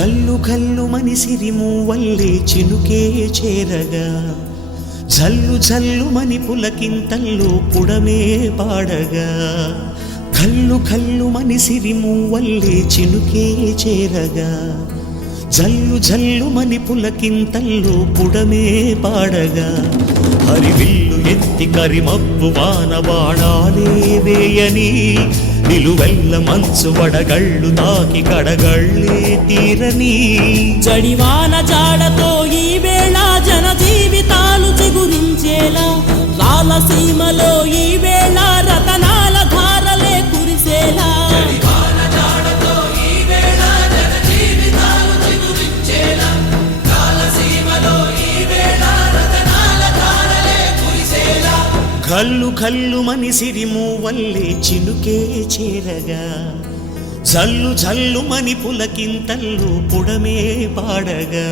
కల్లు కల్లు మని సిరిమూవల్లే చినుకే చేరగా జల్లు జల్లు మని పులకింతల్లో పుడమే పాడగా కల్లు కల్లు మని సిరిమూవల్లే చినుకే చేరగా జల్లు జల్లు మని పులకింతల్లో పుడమే పాడగా హరివిల్లు ఎత్తి కరిమబ్బు వానవాడాలే వేయని నిలువెల్ల మంచు వడగళ్ళు తాకి కడగళ్ళే తీరని జడివాన జాడతో ఈ వేళ జన జీవితాలు చిగురించేలా రాలసీమలో ఈ వేళ రతనాల ధారలే కురిసేలా కల్లు కల్లు మని సిరిమూవల్లే చినుకే చేరగా జల్లు జల్లు మని పులకింతల్లు పుడమే పాడగా